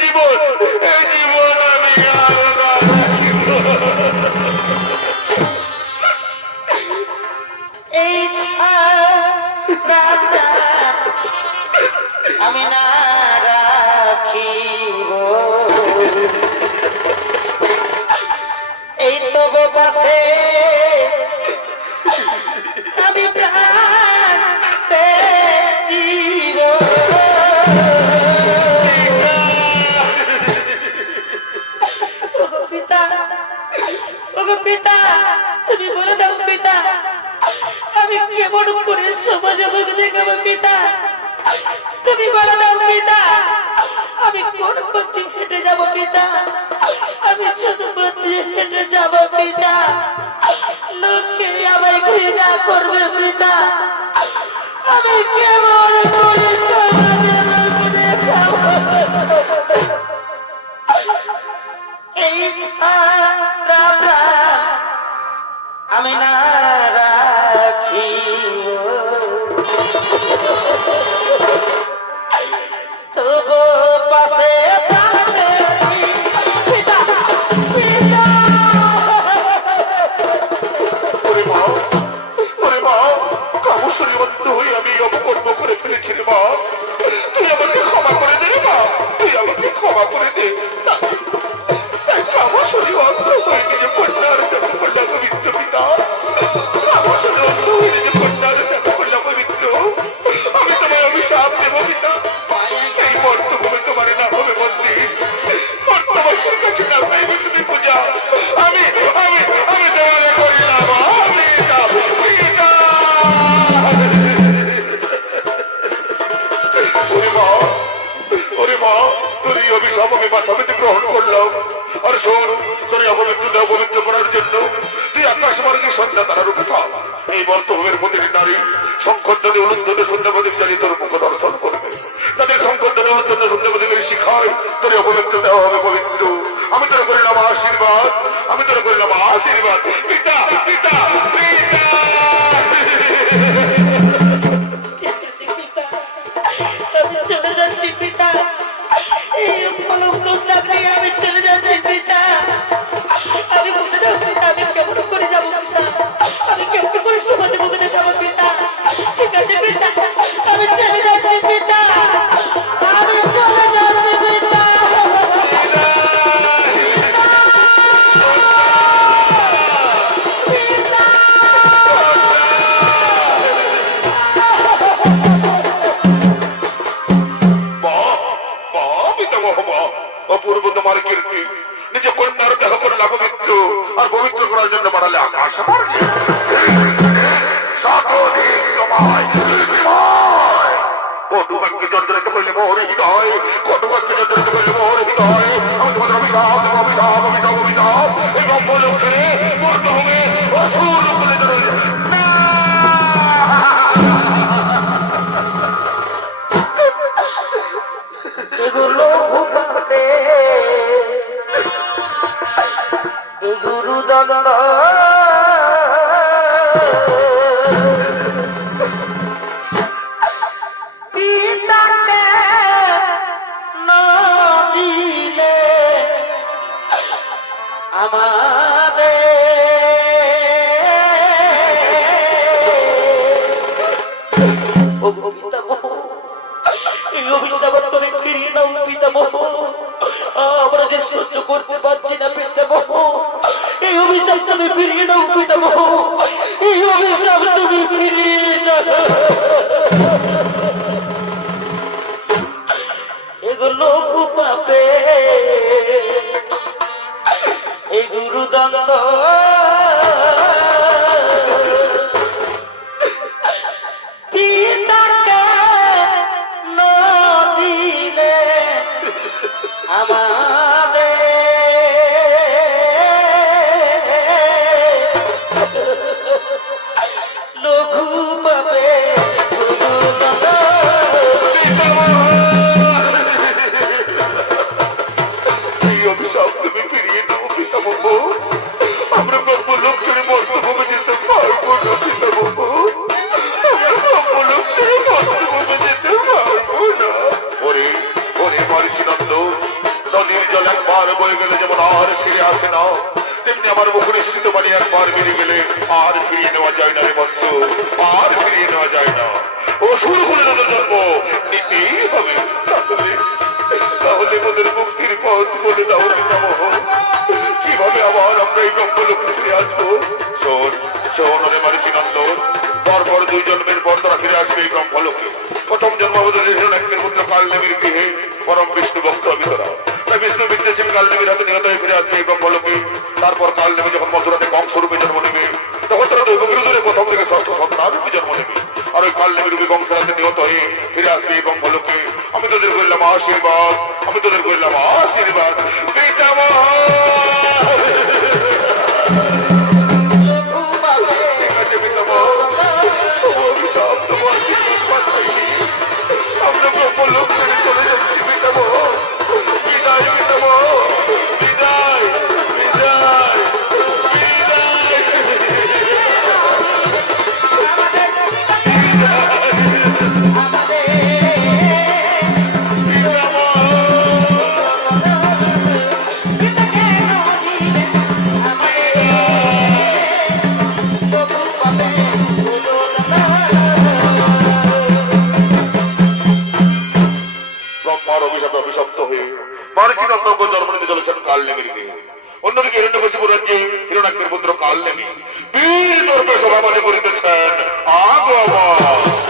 জীবন আমি আমি না রাখিব এই তো পাশে আমি প্রাণ জীব পিতা পিতা তুমি বলে দাও পিতা আমি কেমন করে সমাজে মুখ দেখাবো পিতা তুমি বলে দাও পিতা আমি কোন পথে হেঁটে যাবো পিতা আমি ছোট পথে হেঁটে যাবো পিতা লোকে আমায় ঘৃণা করবে পিতা আমি কেমন করে সমাজে মুখ দেখাবো এই আমি না রাখি তবু পাশে আমি অপকর্ম করে ফেলেছি রে মা তুই আমাকে ক্ষমা করে দে মা তুই আমাকে ক্ষমা করে দে আমার শরীর অন্ধ হয়ে গেছে কন্যার জন্ম করলাম পবিত্র পিতা আমার শরীর অন্ধ হয়ে গেছে কন্যার জন্ম করলাম পবিত্র আমি তোমায় অভিশাপ দেব পিতা এই বর্তভূমি তোমার না হবে মন্দির বর্তমানের কাছে না পাইবে তুমি পূজা আমি আমি আমি তোমায় করলাম অভিশাপ আমি বাসাবিতে গ্রহণ করলাম আর শোন তোর অপবিত্রতা পবিত্র করার জন্য তুই আকাশ মার্গে সন্ধ্যা তারা রূপা এই বর্তভূমির প্রতিটি নারী সংকটে অনুদ্ধতে সন্ধ্যাবাদী জানি তোর মুখ দর্শন করবে তাদের সংকটে অনুদ্ধতে সন্ধ্যাবাদীদের শিখায় তোর অপবিত্রতা হবে পবিত্র আমি তোর করলাম আশীর্বাদ আমি তোর করলাম আশীর্বাদ পিতা পিতা পিতা চলে যাচ্ছি পিতা এই কলঙ্ক চাকরি আমি চলে যাচ্ছি পিতা আমি বলে দাও পিতা আমি কেমন করে যাবো পিতা আমি কেমন করে সমাজে মুখে যাবো পিতা ঠিক আছে পিতা আমি চলে যাচ্ছি পিতা আমি চলে যাচ্ছি পিতা অপূর্ব তোমার কীর্তি নিজ কন্যার দেহ করলে পবিত্র আর পবিত্র করার জন্য বাড়ালে আকাশ কটুবাক্য যন্ত্রিত করলে মোহরে হৃদয় কটুবাক্য যন্ত্রিত করলে মোহরে হৃদয় আমি তোমাদের অভিশাপ অভিশাপ অভিশাপ অভিশাপ এবং বলকে বর্তমানে অসুর বলে এগুলো ঘুমাতে এই গুরু দণ্ড পিতাকে না দিলে আমাদের এই অভিশাপ তুমি ফিরিয়ে দাও পিতামহ আমরা যে সহ্য করতে পারছি না পিতামহ এই অভিশাপ তুমি ফিরিয়ে দাও পিতামহ এই অভিশাপ তুমি ফিরিয়ে দাও এগুলো ঘুমাবে এই গুরুদণ্ড পিতাকে না দিলে আমাদের লঘু পাবে এই অভিশাপ তুমি ফিরিয়ে দাও পিতামহ আমরা গর্বলোক ছেড়ে বর্তভূমে যেতে পারবো না পিতামহ আমরা গর্বলোক ছেড়ে বর্তভূমে যেতে পারবো না ওরে ওরে মরিচিনন্দ হয়ে গেলে যেমন আর ফিরে আসে না, তেমনি আমার মুখ নিশ্চিত বাড়ি একবার বেরিয়ে গেলে আর ফিরিয়ে নেওয়া যায় না রে বৎস, আর ফিরিয়ে নেওয়া যায় না। ও শুরু করে তোদের জন্ম নিতেই হবে। তাহলে ওদের মুক্তির পথ বলে দাও পিতামহ, কিভাবে আবার আমরা এই ব্রহ্মলোকে ফিরে আসবো? শোন শোন রে মারুতিনন্দন, পরপর 2 জন্মের পর তারা ফিরে আসবে এই ব্রহ্মলোকে। প্রথম জন্ম আমাদের হিরণ্যাক্ষের পুত্র কালনেমীর গৃহে পরম বিষ্ণু ভক্ত আমি তোরা। তাই বিষ্ণু বিদ্বেষী কালনেমীর হাতে নিহত হয়ে ফিরে আসবে এই ব্রহ্মলোকে। তারপর কালনেমী যখন মথুরাতে কংসরূপে জন্ম নেবে, তখন তারা দৈবগুরুদের প্রথম থেকে ষষ্ঠ সন্তান রূপে জন্ম নেবে। আর ওই কালনেমী রূপী বংশের হাতে নিহত হয়ে ফিরে আসবে এই ব্রহ্মলোকে। আমি তোদের করলাম আশীর্বাদ, আমি তোদের করলাম আশীর্বাদ। পিতামহ আমরা ব্রহ্মলোক থেকে চলে যাচ্ছি পিতামহ। বিদায় পিতামহ, বিদায় বিদায় অভিশপ্ত হয়ে মারুতিনন্দন জন্ম নিতে চলেছেন কালনেমীর গৃহে। অন্যদিকে হিরণ্যকশিপুর রাজ্যে হিরণ্যাক্ষের পুত্র কালনেমী বীর দর্পে সভা মাঝে করিতেছেন আগমন।